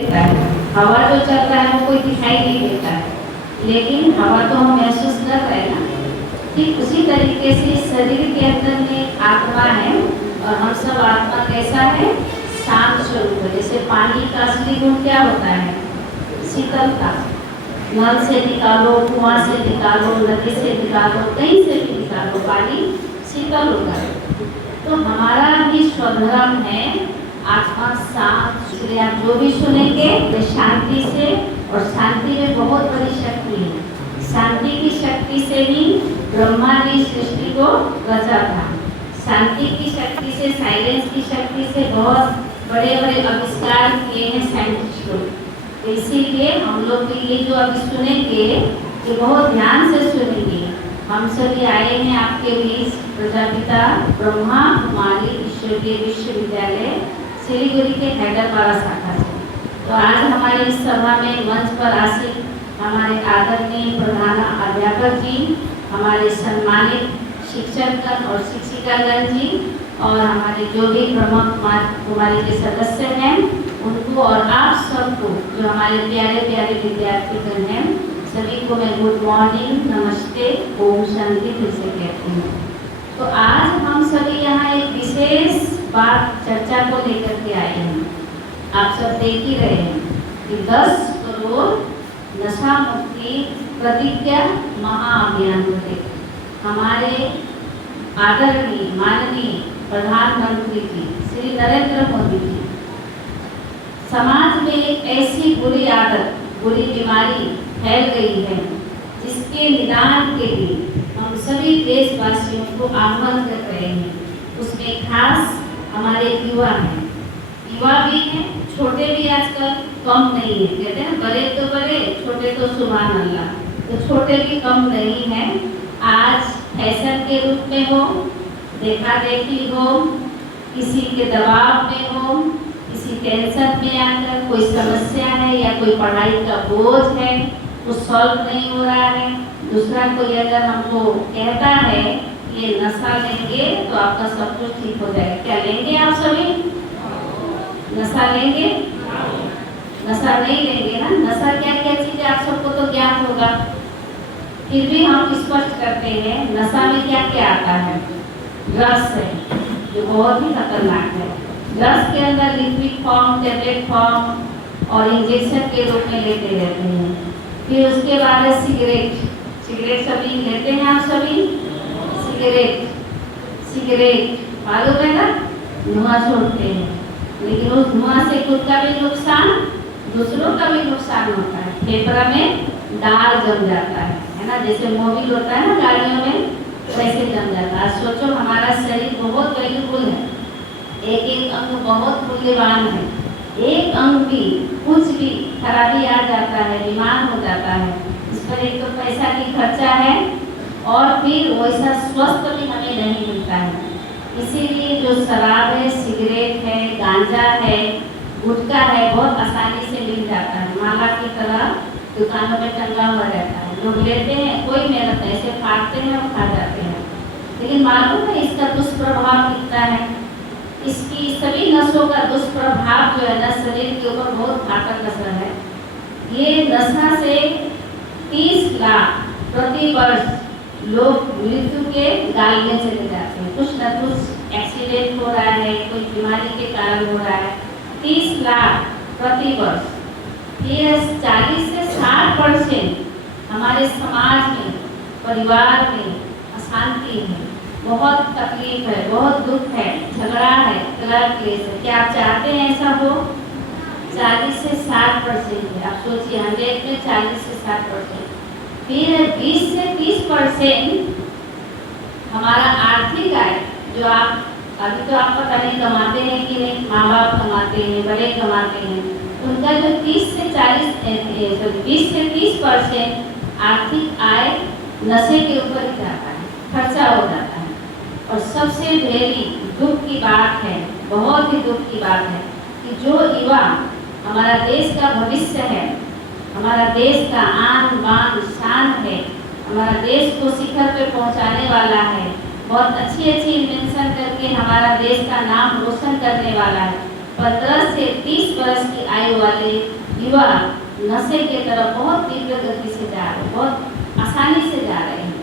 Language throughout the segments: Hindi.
देता है। हवा जो चल रहा है वो कोई दिखाई नहीं देता है, लेकिन हवा तो हम महसूस कर रहे हैं ना। ठीक उसी तरीके से शरीर के अंदर में आत्मा है, और हम सब आत्मा कैसा है, शांत स्वरूप है। जैसे पानी का असली गुण क्या होता है, शीतलता। नल से निकालो, कुआं से निकालो, नदी से निकालो, कहीं से भी निकालो, पानी शीतल होता है। तो हमारा भी स्वधर्म है आत्मा शांत। इसलिए आप जो भी सुनेंगे तो शांति से, और शांति में बहुत बड़ी शक्ति है। शांति की शक्ति से ही ब्रह्मा ने सृष्टि को रचा था। शांति की शक्ति से, साइलेंस की शक्ति से बहुत बड़े बड़े आविष्कार किए हैं साइंटिस्टों। तो इसीलिए हम लोग ये जो अभी सुनेंगे ये बहुत ध्यान से सुनेंगे। हम सभी आए हैं आपके बीच प्रजापिता ब्रह्मा कुमारी ईश्वरीय विश्वविद्यालय सिलीगुड़ी के हैदराबाद शाखा से। तो आज हमारे इस सभा में मंच पर आसीन हमारे आदरणीय प्रधान अध्यापक जी, हमारे सम्मानित शिक्षकगण और शिक्षिकागण जी, और हमारे जो भी प्रमुख कुमारी के सदस्य हैं उनको, और आप सबको जो हमारे प्यारे प्यारे विद्यार्थीगण हैं, सभी को मैं गुड मॉर्निंग, नमस्ते, ओम शांति फिर से कहती हूँ। तो आज हम सभी यहाँ एक विशेष बात चर्चा को लेकर के आए हैं। आप सब देख ही रहे हैं कि 10 करोड़ नशा मुक्ति प्रतिज्ञा महाअभियान को लेकर हमारे आदरणीय माननीय प्रधानमंत्री जी श्री नरेंद्र मोदी जी समाज में एक ऐसी बुरी आदत, बुरी बीमारी फैल गई है जिसके निदान के लिए हम सभी देशवासियों को आह्वान कर रहे हैं। उसमें खास हमारे युवा हैं, युवा भी हैं, छोटे भी आजकल कम नहीं है। कहते हैं बड़े तो बड़े, छोटे तो सुभान अल्लाह। तो छोटे भी कम नहीं हैं। आज फैशन के रूप में हो, देखा देखी हो, किसी के दबाव में हो, किसी टेंशन में आकर कोई समस्या है या कोई पढ़ाई का बोझ है वो सॉल्व नहीं हो रहा है। दूसरा कोई अगर हमको कहता है ये नशा लेंगे तो आपका सब कुछ ठीक हो जाएगा, क्या लेंगे आप सभी? नशा लेंगे? नशा नहीं लेंगे ना। नशा क्या क्या चीज़ है आप सबको तो ज्ञान होगा, फिर भी हम स्पष्ट करते हैं। नशा में क्या क्या आता है? ड्रग्स है जो बहुत ही खतरनाक है। ड्रग्स के अंदर लिक्विड फॉर्म, टेबलेट फॉर्म और इंजेक्शन के रूप में लेते रहते हैं। फिर उसके बाद है सिगरेट। सिगरेट सभी लेते हैं आप सभी? सिगरेट मालूम है ना, धुआं छोड़ते हैं, लेकिन उस धुआं से खुद का भी नुकसान, दूसरों का भी नुकसान होता है। फेफड़ा में दाल जम जाता है ना, जैसे मोबिल होता है ना गाड़ियों में, वैसे जम जाता है। सोचो हमारा शरीर बहुत वैल्यूबल है, एक एक अंग बहुत मूल्यवान है। एक अंग भी कुछ भी खराबी आ जाता है, बीमार हो जाता है, इस पर एक तो पैसा की खर्चा है और फिर वैसा स्वस्थ भी हमें नहीं मिलता है। इसीलिए जो शराब है, सिगरेट है, गांजा है, गुटखा है, बहुत आसानी से मिल जाता है, माला की तरह दुकानों में टंगा हुआ रहता है। लोग लेते हैं, कोई मेहनत नहीं, ऐसे फाड़ते हैं और खा जाते हैं। लेकिन मालूम है इसका दुष्प्रभाव कितना है? इसकी सभी नसों का दुष्प्रभाव जो है ना शरीर के ऊपर बहुत घातक असर है। ये नशा से 30 लाख प्रति वर्ष लोग मृत्यु के गाल में चले जाते हैं। कुछ न कुछ एक्सीडेंट हो रहा है, कोई बीमारी के कारण हो रहा है। 30 लाख प्रति वर्ष। ये 40 से 60% हमारे समाज में, परिवार में अशांति है, बहुत तकलीफ है, बहुत दुख है, झगड़ा है, तलाक केस है। क्या आप चाहते हैं ऐसा हो? 40 से 60% है। आप सोचिए 100 में 40 से 60%। फिर 20 से 30% हमारा आर्थिक आय, जो आप अभी तो आप पता नहीं कमाते हैं कि नहीं, माँ बाप कमाते हैं, बड़े कमाते हैं, उनका जो 20 से 30% आर्थिक आय नशे के ऊपर ही जाता है, खर्चा हो जाता है। और सबसे बड़ी दुख की बात है, बहुत ही दुख की बात है कि जो युवा हमारा देश का भविष्य है, हमारा देश का आन बान शान है, हमारा देश को शिखर पे पहुंचाने वाला है, बहुत अच्छी अच्छी इन्वेंशन करके हमारा देश का नाम रोशन करने वाला है, 15 से 30 वर्ष की आयु वाले युवा नशे की तरफ बहुत तीव्र गति से जा रहे हैं, बहुत आसानी से जा रहे हैं।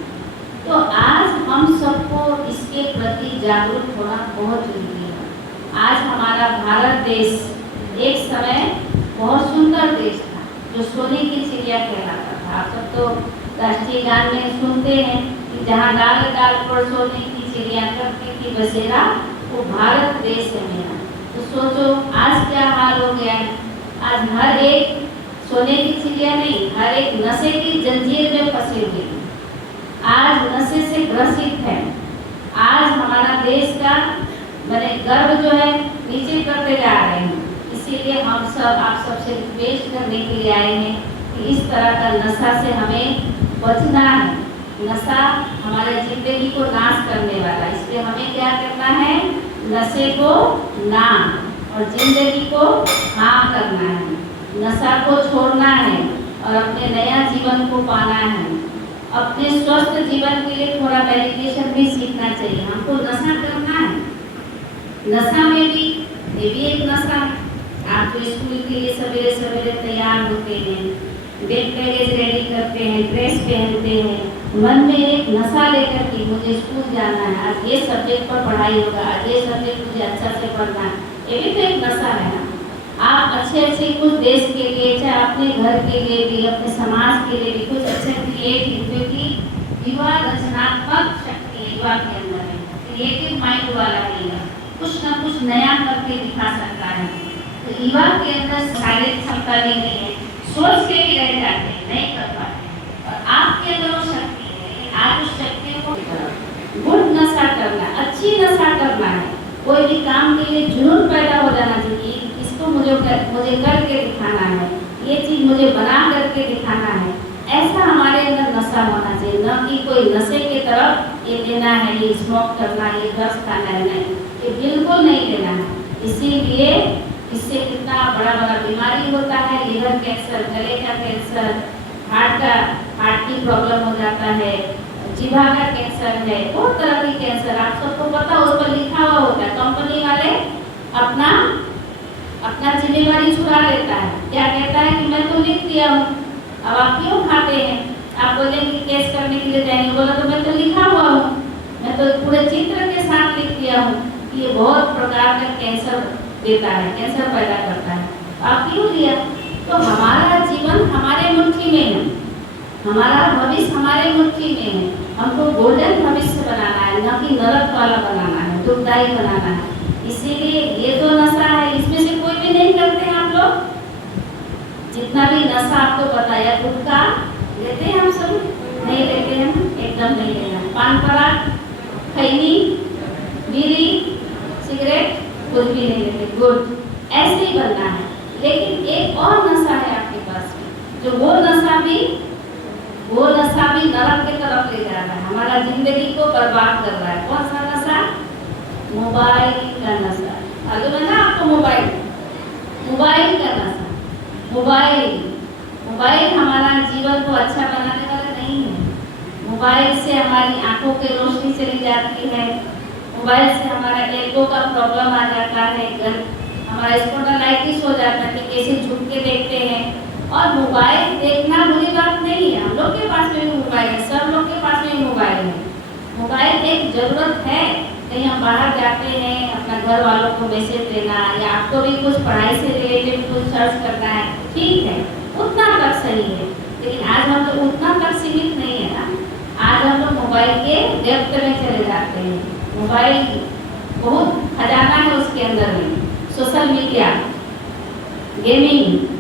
तो आज हम सबको इसके प्रति जागरूक होना बहुत जरूरी है। आज हमारा भारत देश एक समय बहुत सुंदर देश था, जो सोने की चिड़िया कहलाता था। आप सब तो राष्ट्रीय गान में सुनते हैं कि जहाँ डाल डाल पर सोने की चिड़िया करती थी बसेरा, वो भारत देश है मेरा। तो सोचो आज क्या हाल हो गया है। आज हर एक सोने की चिड़िया नहीं, हर एक नशे की जंजीर में फंसे हुए हैं। आज नशे से ग्रसित है। आज हमारा देश का गर्व जो है नीचे करते जा रहे हैं। इसीलिए हम सब आप सबसे रिक्वेस्ट करने के लिए आए हैं कि इस तरह का नशा से हमें बचना है। नशा हमारे जिंदगी को नाश करने वाला है, इसलिए हमें क्या करना है, नशे को ना और जिंदगी को हाँ करना है। नशा को छोड़ना है और अपने नया जीवन को पाना है। अपने स्वस्थ जीवन के लिए थोड़ा मेडिटेशन भी सीखना चाहिए। हमको नशा करना है। नशा में भी ये भी एक नशा है। आप तो स्कूल के लिए सवेरे सवेरे तैयार होते हैं, बैग बैगेज रेडी करते हैं, ड्रेस पहनते हैं, मन में एक नशा लेकर कि मुझे स्कूल जाना है, आज ये सब्जेक्ट पर पढ़ाई होगा, आज ये सब्जेक्ट मुझे अच्छा से पढ़ना है। ये भी तो एक नशा है ना। आप अच्छे अच्छे कुछ देश के लिए, चाहे अपने घर के लिए भी, अपने समाज के लिए भी कुछ अच्छे क्रिएटिव, क्योंकि युवा रचनात्मक शक्ति युवा के अंदर है, क्रिएटिव माइंड वाला है, कुछ ना कुछ नया करके दिखा सकता है। तो युवा के अंदर शारीरिक क्षमता भी नहीं है, सोच के भी रह जाते हैं, नहीं कर पाते। और आपके अंदर वो शक्ति है, आप उस शक्ति को गुड नशा करना, अच्छी नशा करना है। कोई भी काम के लिए जुनून पैदा हो जाना चाहिए, इसको मुझे करके दिखाना है, ये चीज मुझे बना करके दिखाना है। ऐसा हमारे अंदर नशा होना चाहिए, न कि कोई नशे की तरफ ये लेना है, ये स्मोक करना है, ये ड्रग्स खाना है, नहीं, ये बिल्कुल नहीं लेना है। इसीलिए इससे कितना बड़ा बड़ा बीमारी होता है, लिवर कैंसर, गले का कैंसर, हार्ट की प्रॉब्लम हो जाता है, जिभा का कैंसर है, बहुत तरह की कैंसर आप सबको पता, उस पर लिखा हुआ होता है। कंपनी वाले अपना जिम्मेवारी छुड़ा लेता है, क्या कहता है कि मैं तो लिख दिया हूँ, अब आप क्यों खाते हैं। आप बोलेंगे केस करने के लिए जाएंगे, बोला तो मैं तो लिखा हुआ हूँ, मैं तो पूरे चित्र के साथ लिख दिया हूँ कि ये बहुत प्रकार का कैंसर देता है, कैंसर पैदा करता है, आप क्यों लिया। तो हमारा जीवन हमारे मुट्ठी में है, हमारा भविष्य हमारे मुट्ठी में है। हमको गोल्डन भविष्य बनाना है, न कि नरक वाला बनाना है, दुखदायी बनाना है। इसीलिए ये तो नशा है, इसमें से कोई भी नहीं करते हैं आप लोग। जितना भी नशा आपको बताया, गुटखा लेते हैं हम सब, नहीं लेते हैं, एकदम नहीं लेना। पान पराग, खैनी, बीड़ी, सिगरेट कुछ भी नहीं लेते, गुड, ऐसे ही बनना है। लेकिन एक और नशा है आपके पास में, जो वो नशा भी नरक की तरफ ले जा रहा है, हमारा जिंदगी को बर्बाद कर रहा है। कौन सा नशा? मोबाइल का नशा। मालूम है ना आपको? मोबाइल का नशा। मोबाइल हमारा जीवन को अच्छा बनाने वाला नहीं है। मोबाइल से हमारी आंखों की रोशनी चली जाती है, मोबाइल से हमारा एल्बो का प्रॉब्लम आ जाता है, हमारा स्पॉन्डिलाइटिस हो जाता है, कैसे झुक के देखते हैं। और मोबाइल देखना बुरी बात नहीं है, हम लोग के पास में भी मोबाइल है, सब लोग के पास में मोबाइल है। मोबाइल एक जरूरत है, कहीं हम बाहर जाते हैं, अपना घर वालों को मैसेज देना, या आपको भी कुछ पढ़ाई से रिलेटेड कुछ सर्च करना है, ठीक है, उतना तक सही है। लेकिन आज हम लोग उतना तक सीमित नहीं है ना। आज हम लोग मोबाइल के डेप्थ में चले जाते हैं। मोबाइल बहुत खजाना है उसके अंदर में, social media, gaming,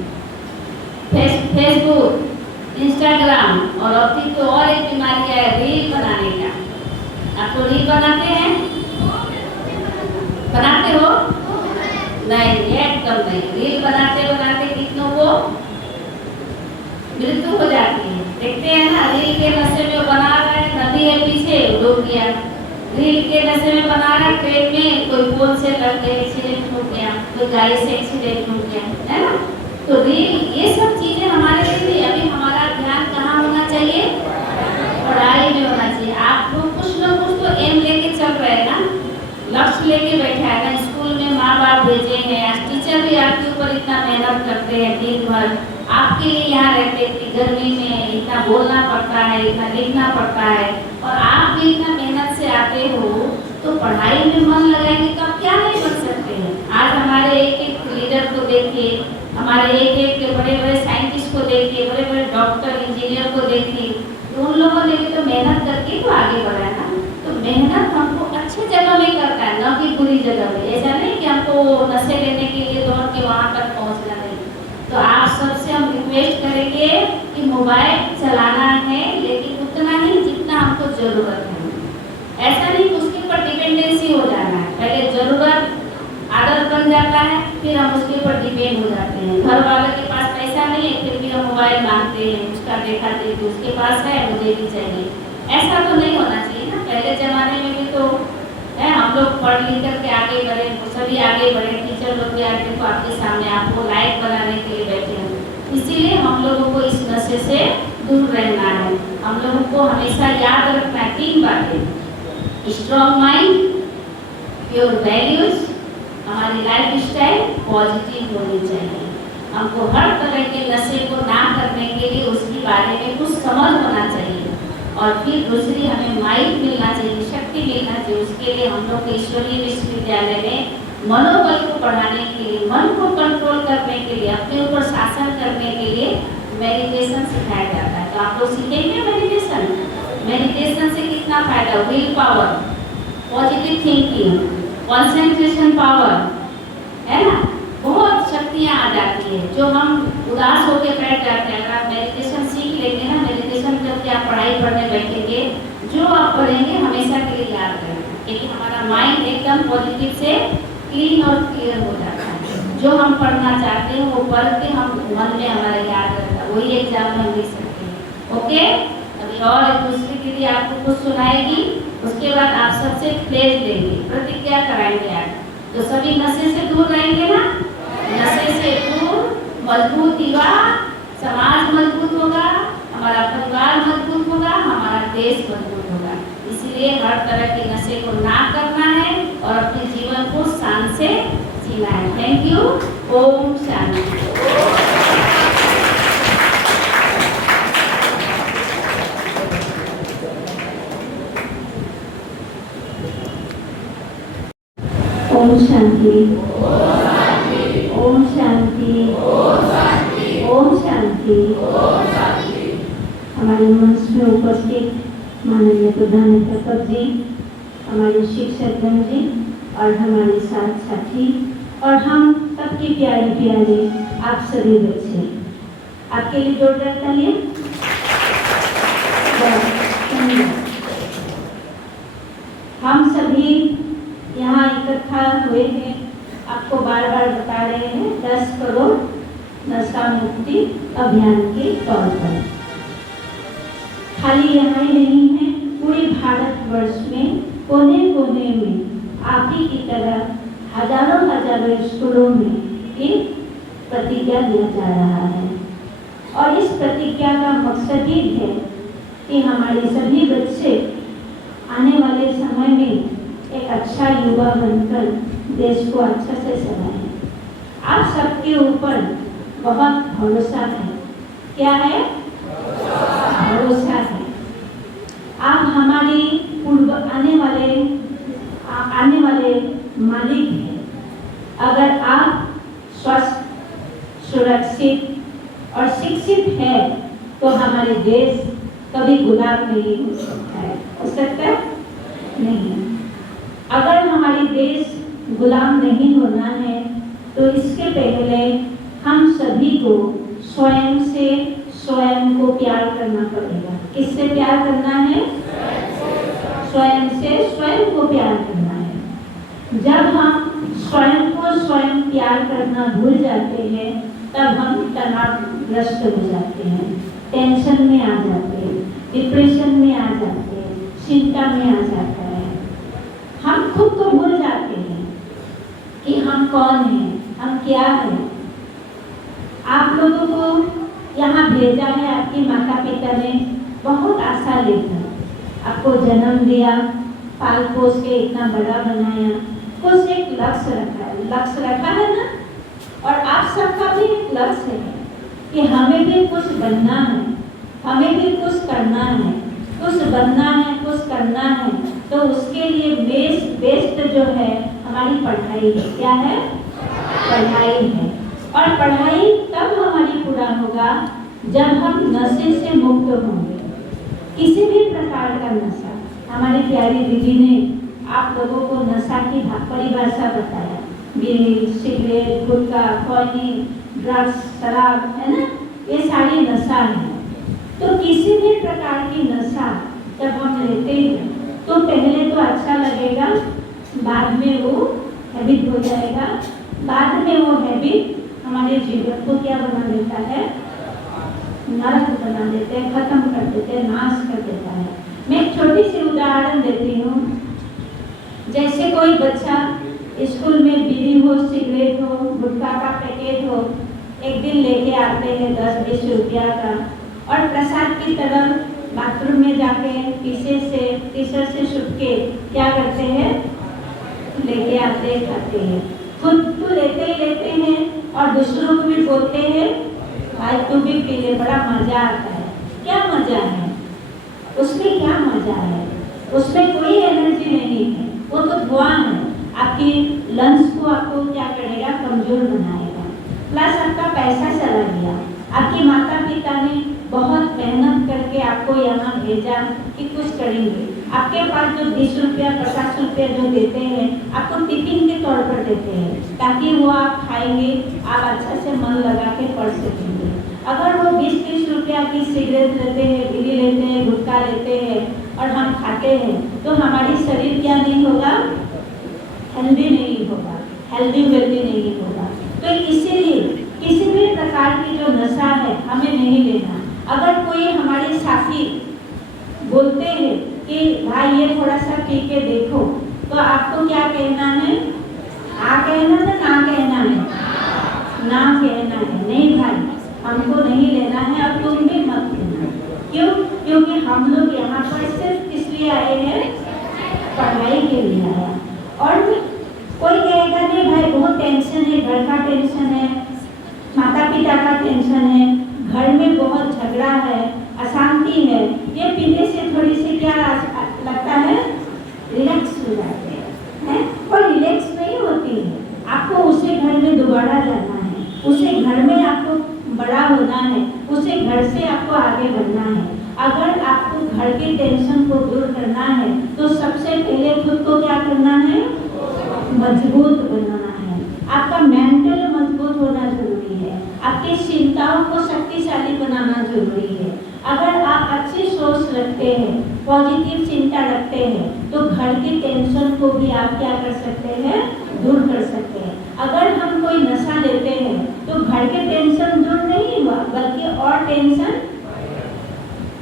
Facebook, Instagram, और अभी तो और एक बीमारी है रील बनाने का। आप तो रील बनाते हैं? बनाते हो? नहीं, एकदम नहीं। रील बनाते बनाते कितनों को मृत्यु हो जाती है। देखते हैं ना, रील के नशे में बना रहा है, नदी है पीछे, डूब गया। रील के नशे में बना रहा है, ट्रेन में कोई पोल से लग गया, एक्सीडेंट हो गया, कोई गाड़ी से एक्सीडेंट हो गया, है ना। तो रील, ये सब चीजें हमारे लिए, अभी हमारा ध्यान कहाँ होना चाहिए? पढ़ाई में होना चाहिए। आप लोग कुछ न कुछ तो एम लेके चल रहे हैं ना, लक्ष्य लेके बैठा है ना। स्कूल में माँ बाप भेजे हैं, आज टीचर भी आपके ऊपर इतना मेहनत करते हैं दिन भर आपके लिए यहाँ रहते थे, गर्मी में इतना बोलना पड़ता है, इतना लिखना पड़ता है, और आप भी इतना मेहनत से आते हो, तो पढ़ाई में मन लगाएंगे तो आप क्या नहीं बन सकते हैं। आज हमारे एक एक लीडर को देखिए, हमारे एक एक बड़े बड़े साइंटिस्ट को देखिए, बड़े बड़े डॉक्टर इंजीनियर को देखिए, तो उन लोगों ने भी तो मेहनत करके तो आगे बढ़ा ना। तो मेहनत हमको अच्छे जगह में करता है, न कि बुरी जगह में। ऐसा नहीं कि हमको नशे लेने के लिए दौड़ के वहाँ तक पहुँचना नहीं। तो आप सबसे हम रिक्वेस्ट करेंगे कि मोबाइल चलाना है, लेकिन उतना ही जितना हमको जरूरत है। ऐसा नहीं कि उसके ऊपर डिपेंडेंसी हो जाना है। पहले जरूरत आदत बन जाता है, फिर हम उसके ऊपर डिपेंड हो जाते हैं। घर वाले के पास पैसा नहीं है, फिर भी हम मोबाइल मांगते हैं, उसका देखा देखी उसके पास है मुझे भी चाहिए। ऐसा तो नहीं होना चाहिए ना। पहले जमाने में भी तो है, हम लोग पढ़ लिख करके आगे बढ़े, सभी आगे बढ़े, टीचर लोग भी आगे तो आपके सामने आपको लायक बनाने के लिए बैठे हैं। इसीलिए हम लोगों को इस नशे से दूर रहना है। हम लोगों को हमेशा याद रखना है 3 बातें: स्ट्रॉन्ग माइंड, प्योर वैल्यूज, हमारी लाइफ स्टाइल पॉजिटिव होनी चाहिए। हमको हर तरह के नशे को ना करने के लिए उसके बारे में कुछ समझ होना चाहिए, और फिर दूसरी हमें माइंड मिलना चाहिए, शक्ति मिलना चाहिए। उसके लिए हम लोग ईश्वरीय विश्वविद्यालय में मनोबल को बढ़ाने के लिए, मन को कंट्रोल करने के लिए, अपने ऊपर शासन करने के लिए मेडिटेशन सिखाया जाता है। तो आप लोग सीखेंगे मेडिटेशन। मेडिटेशन से कितना फायदा, will power, positive thinking, concentration power, है ना, बहुत शक्तियाँ आ जाती है। जो हम उदास होकर बैठ जाते हैं, अगर आप मेडिटेशन सीख लेंगे ना, मेडिटेशन करके आप पढ़ाई पढ़ने बैठेंगे, जो आप पढ़ेंगे हमेशा के लिए याद रहेगा, क्योंकि हमारा माइंड एकदम पॉजिटिव से क्लीन और क्लियर हो जाता है। जो हम पढ़ना चाहते हैं वो पढ़ के हम मन में हमारा याद रहेगा, वही एग्जाम में हम लिख सकते हैं। ओके, अभी और दूसरी दीदी आपको कुछ सुनाएगी, उसके बाद आप सबसे प्लेज लेंगे, प्रतिज्ञा कराएंगे आप, तो सभी नशे से दूर रहेंगे ना। नशे से दूर, मजबूत युवा, समाज मजबूत होगा, हमारा परिवार मजबूत होगा, हमारा देश मजबूत होगा। इसलिए हर तरह के नशे को ना करना है और अपने जीवन को शान से जीना है। Thank you. ओम शांति। ओम शांति, ओम शांति, ओम शांति। हमारे मंच में उपस्थित माननीय प्रधानाध्यापक जी, हमारे शिक्षकगण जी और हमारे साथ साथी और हम सबकी प्यारे प्यारे आप सभी बच्चे, आपके लिए जोरदार तालियां। हम सभी यहाँ इकट्ठा हुए हैं, आपको बार बार बता रहे हैं 10 करोड़ नशा मुक्ति अभियान के तौर पर। खाली यहाँ ही नहीं है, पूरे भारतवर्ष में कोने कोने में आप ही की तरह हजारों हजारों स्कूलों में एक प्रतिज्ञा दिया जा रहा है। और इस प्रतिज्ञा का मकसद ये है कि हमारे सभी बच्चे आने वाले समय में एक अच्छा युवा बनकर देश को अच्छा से चलाएं। आप सबके ऊपर बहुत भरोसा है। क्या है? भरोसा है। आप हमारी पूर्व आने वाले मालिक हैं। अगर आप स्वस्थ, सुरक्षित और शिक्षित है तो हमारे देश कभी गुलाम नहीं हो सकता है। हो सकता है? नहीं। अगर हमारी देश गुलाम नहीं होना है तो इसके पहले हम सभी को स्वयं से स्वयं को प्यार करना पड़ेगा। किससे प्यार करना है? स्वयं से स्वयं को प्यार करना है। जब हम स्वयं को स्वयं प्यार करना भूल जाते हैं तब हम तनावग्रस्त हो जाते हैं, टेंशन में आ जाते हैं, डिप्रेशन में आ जाते हैं, चिंता में आ जाता है। हम खुद को भूल जाते हैं कि हम कौन हैं, हम क्या हैं। आप लोगों को यहाँ भेजा है आपके माता पिता ने बहुत आशा लेकर, आपको जन्म दिया, पाल पोस के इतना बड़ा बनाया, कुछ एक लक्ष्य रखा है। लक्ष्य रखा है ना, और आप सबका भी एक लक्ष्य है कि हमें भी कुछ बनना है, हमें भी कुछ करना है, कुछ बनना है, कुछ करना है। तो उसके लिए बेस्ट जो है हमारी पढ़ाई है। क्या है? पढ़ाई है। और पढ़ाई तब हमारी पूरा होगा जब हम नशे से मुक्त होंगे, किसी भी प्रकार का नशा। हमारी प्यारी दीदी ने आप लोगों को नशा की परिभाषा बताया, बीड़ी, सिगरेट, गुटखा, खैनी, ड्रग्स, शराब, है ना, ये सारी नशा है। तो किसी भी प्रकार की नशा जब हम लेते हैं तो पहले तो अच्छा लगेगा, बाद में वो हैबिट हो जाएगा, बाद में वो हैबिट हमारे जीवन को क्या बना देता है? नरक बना देते हैं, खत्म कर देते हैं, नाश कर देता है। मैं एक छोटी सी उदाहरण देती हूँ। जैसे कोई बच्चा स्कूल में बीड़ी हो, सिगरेट हो, गुटखा का पैकेट हो, एक दिन लेके आते हैं 10-20 रुपया का, और प्रसाद की तरह बाथरूम में जाके टीचर से छुप के क्या करते हैं? लेके आते हैं, खाते हैं। खुद तो लेते ही लेते हैं और दूसरों को भी बोलते हैं भाई तू भी पी ले, बड़ा मजा आता है। क्या मजा है उसमें? क्या मजा है उसमें? कोई एनर्जी नहीं है, वो तो धुआं है। आपकी लंग्स को आपको क्या करेगा? कमजोर बनाएगा। प्लस आपका पैसा चला गया। आपके माता पिता ने बहुत मेहनत करके आपको यहाँ भेजा कि कुछ करेंगे। आपके पास जो 20 रुपया 50 रुपया जो देते हैं आपको टिफिन के तौर पर देते हैं, ताकि वो आप खाएंगे, आप अच्छा से मन लगा के पढ़ सकेंगे। अगर वो 20-30 रुपया की सिगरेट लेते हैं, बीड़ी लेते हैं, गुटखा लेते हैं और हम खाते हैं, तो हमारी शरीर क्या नहीं होगा? हेल्दी नहीं होगा, हेल्दी वेल्दी नहीं होगा। तो इसीलिए किसी भी प्रकार की जो नशा है हमें नहीं लेना। अगर कोई हमारे साथी बोलते हैं कि भाई ये थोड़ा सा पी के देखो, तो आपको क्या कहना है? आ कहना है, ना कहना है? ना कहना है। नहीं भाई, हमको नहीं लेना है और तुम भी मत लेना। क्यों? क्योंकि हम लोग यहाँ पर सिर्फ किस लिए आए हैं? पढ़ाई के लिए आया। और कोई कहेगा नहीं भाई बहुत टेंशन है, घर का टेंशन है, माता पिता का टेंशन है, घर में बहुत झगड़ा है, अशांति है, ये पीने से थोड़ी सी क्या लगता है? रिलैक्स हो जाते हैं। और रिलैक्स नहीं होती है, आपको उसे घर में दोबारा जाना है, उसे घर में आपको बड़ा होना है, उसे घर से आपको आगे बढ़ना है। अगर आपको घर के टेंशन को दूर करना है तो सबसे पहले खुद को क्या करना है? मजबूत बनाना है। आपका मेंटल मजबूत होना जरूरी है, आपकी चिंताओं को शक्तिशाली बनाना जरूरी है। अगर आप अच्छी सोच रखते हैं, पॉजिटिव चिंता रखते हैं, तो घर की टेंशन को भी आप क्या कर सकते हैं? दूर कर सकते हैं। अगर हम कोई नशा लेते हैं तो घर के टेंशन दूर नहीं हुआ, बल्कि और टेंशन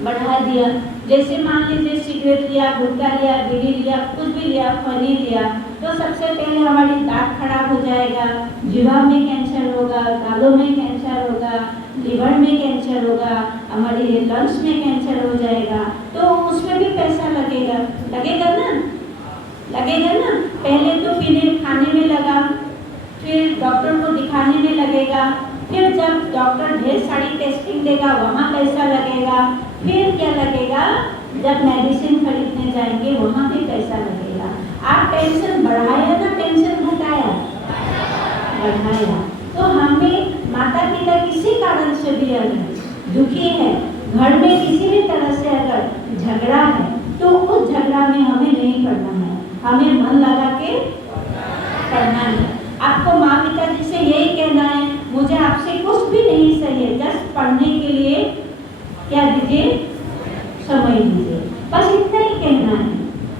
बढ़ा दिया। जैसे मान लीजिए सिगरेट लिया, गुटखा लिया, बीड़ी लिया, कुछ भी लिया, खैनी लिया, तो सबसे पहले हमारी दांत खराब हो जाएगा, जीवा में कैंसर होगा, गालों में कैंसर होगा, लिवर में कैंसर होगा, हमारी लंग्स में कैंसर हो जाएगा। तो उसमें भी पैसा लगेगा, लगेगा ना? लगेगा ना? पहले तो पीने खाने में लगा, फिर डॉक्टर को दिखाने में लगेगा, फिर जब डॉक्टर ढेर सारी टेस्टिंग देगा वहाँ पैसा लगेगा, फिर क्या लगेगा? जब मेडिसिन खरीदने जाएंगे वहाँ भी पैसा लगेगा। आप टेंशन बढ़ाया ना टेंशन घटाया? बढ़ाया। तो हमें माता पिता किसी कारण से भी अगर दुखी है, घर में किसी भी तरह से अगर झगड़ा है, तो उस झगड़ा में हमें नहीं पड़ना है, हमें मन लगा के पढ़ना है। आपको माँ पिता जी से यही कहना है, मुझे आपसे कुछ भी नहीं चाहिए, जस्ट पढ़ने के लिए क्या दीजिए? समय दीजिए, बस इतना ही कहना है।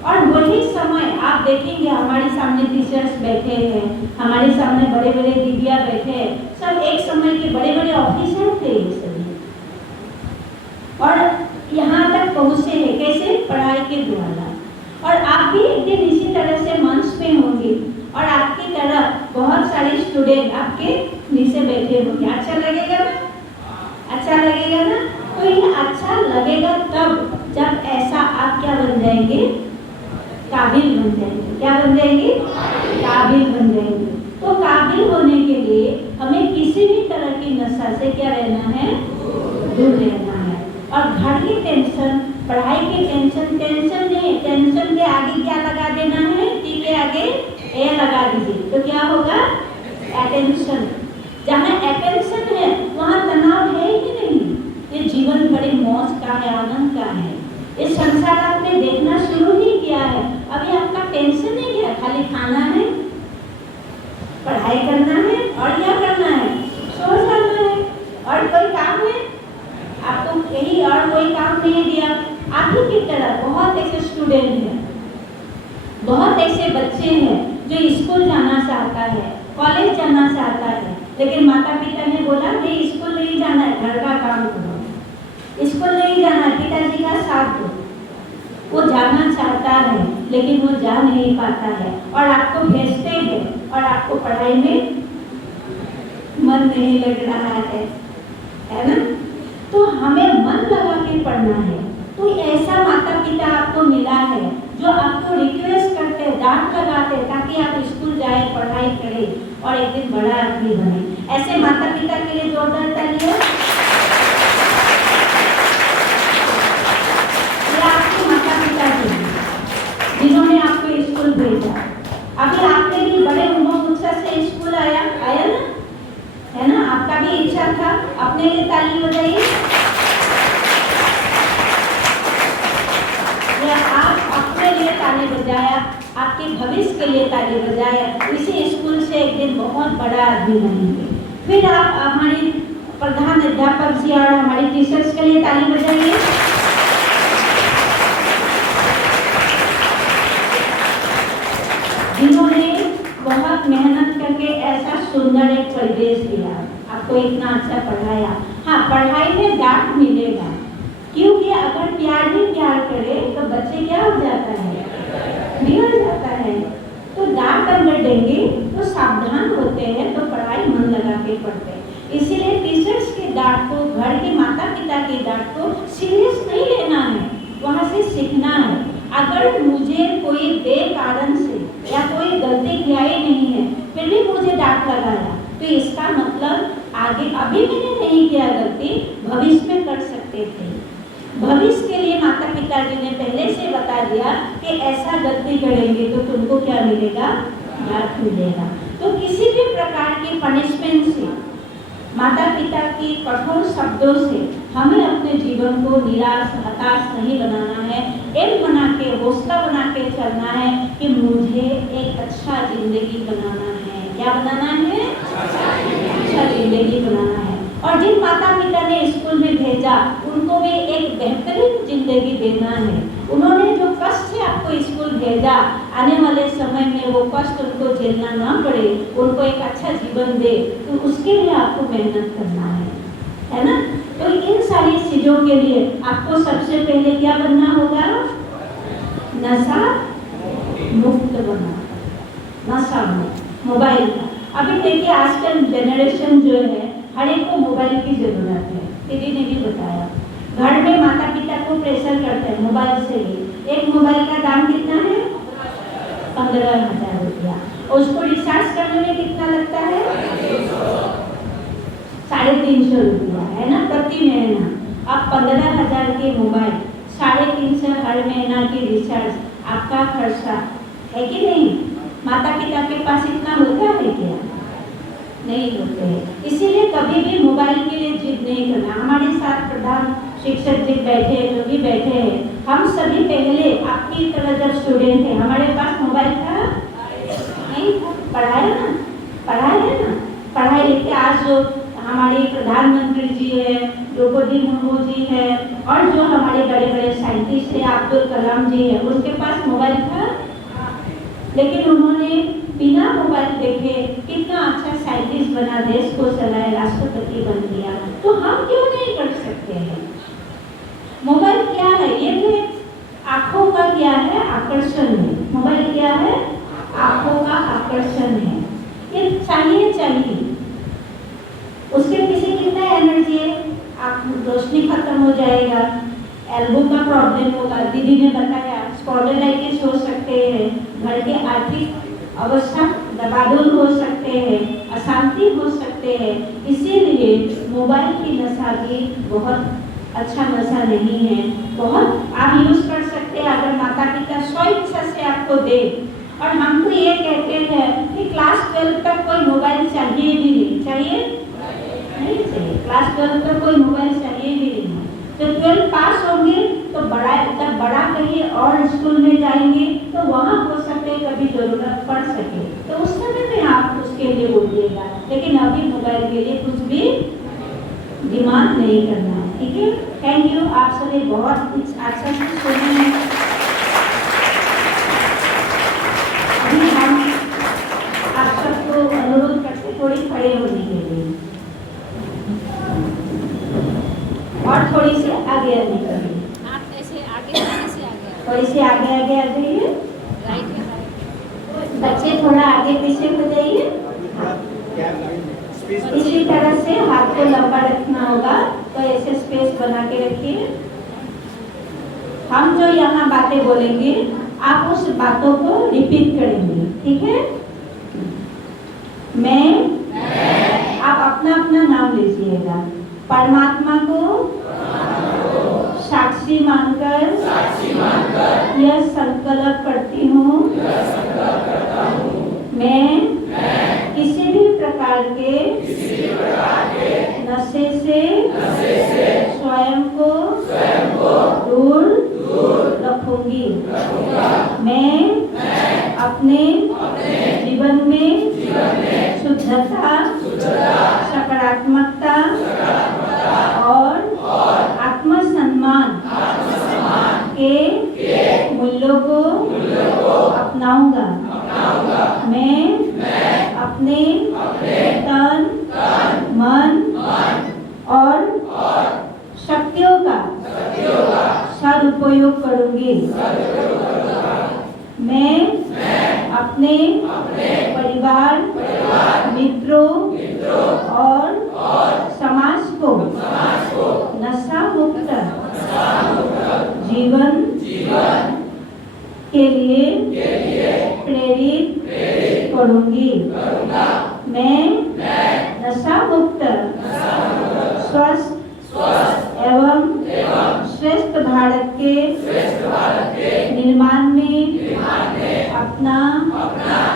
और वही समय आप देखेंगे हमारे सामने टीचर्स बैठे हैं, हमारे सामने बड़े बड़े दीदियाँ बैठे हैं, सब एक समय के बड़े बड़े ऑफिसर थे ये सभी, और यहाँ तक पहुँचे हैं कैसे? पढ़ाई के द्वारा। और आप भी एक दिन इसी तरह से मंच पे होंगे और आपकी तरह बहुत सारे स्टूडेंट आपके नीचे बैठे होंगे। अच्छा लगेगा ना? अच्छा लगेगा ना? तो ये अच्छा लगेगा तब जब ऐसा आप क्या बन जाएंगे? काबिल बन जाएंगे। क्या बन जाएंगे? काबिल बन जाएंगे। तो काबिल होने के लिए हमें किसी भी तरह की नशा से क्या रहना है, दूर रहना है। और घर की टेंशन, पढ़ाई की टेंशन, टेंशन नहीं, टेंशन के आगे क्या लगा देना है, टी के आगे ए लगा दीजिए, तो क्या होगा, अटेंशन। जहाँ अटेंशन है वहाँ तनाव है ही नहीं। ये जीवन बड़े मौज का है, आनंद का है। इस संसार आपने देखना शुरू ही किया है, अभी आपका टेंशन नहीं है, खाली खाना है, पढ़ाई करना है और क्या करना है, सो जाना है। और कोई काम है आपको, यही और कोई काम नहीं दिया। आप ही की तरह बहुत ऐसे स्टूडेंट हैं, बहुत ऐसे बच्चे हैं जो स्कूल जाना चाहता है, कॉलेज जाना चाहता है, लेकिन माता पिता ने बोला नहीं स्कूल नहीं जाना है, घर का काम करो। स्कूल नहीं जाना, पिताजी का साथ दो। वो जाना चाहता है लेकिन वो जा नहीं पाता है, और आपको भेजते हैं और आपको पढ़ाई में मन नहीं लग रहा है ना। तो हमें मन लगा के पढ़ना है। तो ऐसा माता पिता आपको मिला है जो आपको रिक्वेस्ट करते हैं, डांट लगाते हैं ताकि आप स्कूल जाए, पढ़ाई करें और एक दिन बड़ा आदमी बने। ऐसे माता पिता के लिए जोरदार तालियां। जिन्होंने आपको स्कूल भेजा, अभी आपने भी बड़े उमंग उत्साह से स्कूल आया ना, है ना, आपका भी इच्छा था। अपने लिए ताली बजाइए। आप अपने लिए ताली बजाया, आपके भविष्य के लिए ताली बजाया, इसी स्कूल से एक दिन बहुत बड़ा आदमी बनेंगे। फिर आप हमारी प्रधान अध्यापक जी और हमारी टीचर्स के लिए ताली बजाइए। जिन्होंने बहुत मेहनत करके ऐसा सुंदर एक परिवेश दिया, आपको इतना अच्छा पढ़ाया। हाँ, पढ़ाई में डांट मिलेगा, क्योंकि अगर प्यार ही प्यार करे तो बच्चे क्या हो जाता है, बिगड़ जाता है। तो डांट अगर देंगे तो सावधान होते हैं, तो पढ़ाई मन लगा के पढ़ते हैं। इसीलिए टीचर्स के डांट को, घर के माता पिता के डांट को सीरियस नहीं लेना है, वहाँ से सीखना है। अगर मुझे कोई बेकारण से या कोई गलती किया ही नहीं है फिर भी मुझे डांट लगाया, तो इसका मतलब आगे, अभी मैंने नहीं किया गलती, भविष्य में कर सकते थे। भविष्य के लिए माता पिता जी ने पहले से बता दिया कि ऐसा गलती करेंगे तो तुमको क्या मिलेगा, डांट मिलेगा। तो किसी भी प्रकार की पनिशमेंट से, माता पिता की कठोर शब्दों से हमें अपने जीवन को निराश, हताश नहीं बनाना है। एम बना के, हौसला बना के चलना है कि मुझे एक अच्छा जिंदगी बनाना है। क्या बनाना है, अच्छा जिंदगी बनाना है। और जिन माता पिता ने स्कूल में भेजा उनको भी एक बेहतरीन जिंदगी देना है। उन्होंने जो कष्ट से आपको स्कूल भेजा, आने वाले समय में वो कष्ट उनको झेलना ना पड़े, उनको एक अच्छा जीवन दे, तो उसके लिए आपको मेहनत करना है ना। तो इन सारी चीजों के लिए आपको सबसे पहले क्या बनना होगा, नशा मुक्त बना, नशा मुक्त। मोबाइल का, अभी देखिए आजकल जनरेशन जो है हर एक को मोबाइल की जरूरत है। दीदी ने भी बताया, घर में माता पिता को प्रेशर करते हैं मोबाइल से ही। एक मोबाइल का दाम कितना है, 15,000 रुपया। उसको रिचार्ज करने में कितना लगता है, 350 रुपया, है ना, प्रति महीना। अब 15,000 के मोबाइल, 350 हर महीना की रिचार्ज, आपका खर्चा है कि नहीं। माता पिता के पास इतना होता है क्या, नहीं होते हैं। इसीलिए कभी भी मोबाइल के लिए जिद नहीं करना। हमारे साथ प्रधान शिक्षक जी बैठे, जो भी बैठे हैं, हम सभी पहले आपकी तरह जब स्टूडेंट थे, हमारे पास मोबाइल था नहीं, पढ़ाया ना, पढ़ाई लिखे। आज जो हमारे प्रधानमंत्री जी है, द्रौपदी मुर्मू जी है, और जो हमारे बड़े बड़े साइंटिस्ट है, अब्दुल कलाम जी है, उनके पास मोबाइल था, लेकिन उन्होंने बिना मोबाइल देखे कितना अच्छा साइंटिस्ट बना, देश को चलाया, राष्ट्रपति बन गया। तो हम क्यों नहीं कर सकते हैं। मोबाइल क्या है, ये भी आंखों का क्या है, आकर्षण है। मोबाइल क्या है, आंखों का आकर्षण है। ये चाहिए उसके पीछे कितना एनर्जी है, आप रोशनी खत्म हो जाएगा, एल्बो का प्रॉब्लम होगा। दीदी ने बताया स्पॉन्डिलाइटिस हो सकते हैं, घर के आर्थिक अवस्था दबादुल हो सकते हैं, अशांति हो सकते हैं। इसीलिए मोबाइल की नशा भी बहुत अच्छा नशा नहीं है। बहुत आप यूज कर सकते हैं अगर माता पिता स्व इच्छा से आपको दे। और हम तो ये कहते हैं कि क्लास 12 तक कोई मोबाइल चाहिए भी नहीं। चाहिए नहीं चाहिए, क्लास 12 तक कोई मोबाइल चाहिए भी नहीं। जब 12 पास होंगे तो जब बड़ा करिए और स्कूल में जाएंगे तो वहाँ हो सके कभी जरूरत पड़ सके तो उस समय में आप उसके लिए बोलिएगा, लेकिन अभी मोबाइल के लिए कुछ भी डिमांड नहीं करना है। ठीक है, थैंक यू। आप सभी बहुत कुछ अच्छा से सुने हैं। अभी हम आप सबको अनुरोध करते थोड़ी खड़े होने के लिए और थोड़ी सी आगे आने के लिए। आप ऐसे आगे से आगे थोड़ी सी आगे आगे आ जाइए। राइट है। बच्चे थोड़ा आगे पीछे हो जाइए। इसी तरह से हाथ को लंबा रखना होगा, तो ऐसे स्पेस बना के रखिए। हम जो यहाँ बातें बोलेंगे आप उस बातों को रिपीट करेंगे। ठीक है, मैं आप अपना अपना नाम लीजिएगा। परमात्मा को साक्षी मानकर यह संकल्प करती हूँ मैं किसी भी प्रकार के नशे से स्वयं को दूर रखूंगी। मैं अपने जीवन में शुद्धता, सकारात्मकता और आत्मसम्मान के मूल्यों को अपनाऊंगा। मैं अपने तन, मन और शक्तियों का सदुपयोग करूंगी। मैं अपने परिवार, मित्रों और समाज को नशा मुक्त जीवन के लिए प्रेरित करूंगी। मैं नशा मुक्त, स्वस्थ एवं श्रेष्ठ भारत के निर्माण में अपना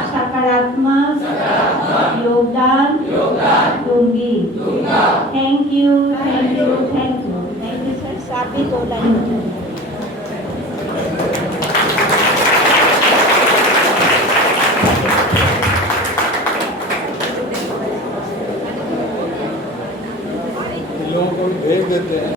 सकारात्मक योगदान दूंगी। Thank you, thank you, thank you, thank you sir. साथ ही 2 लाइन लोगों को भेज देते हैं।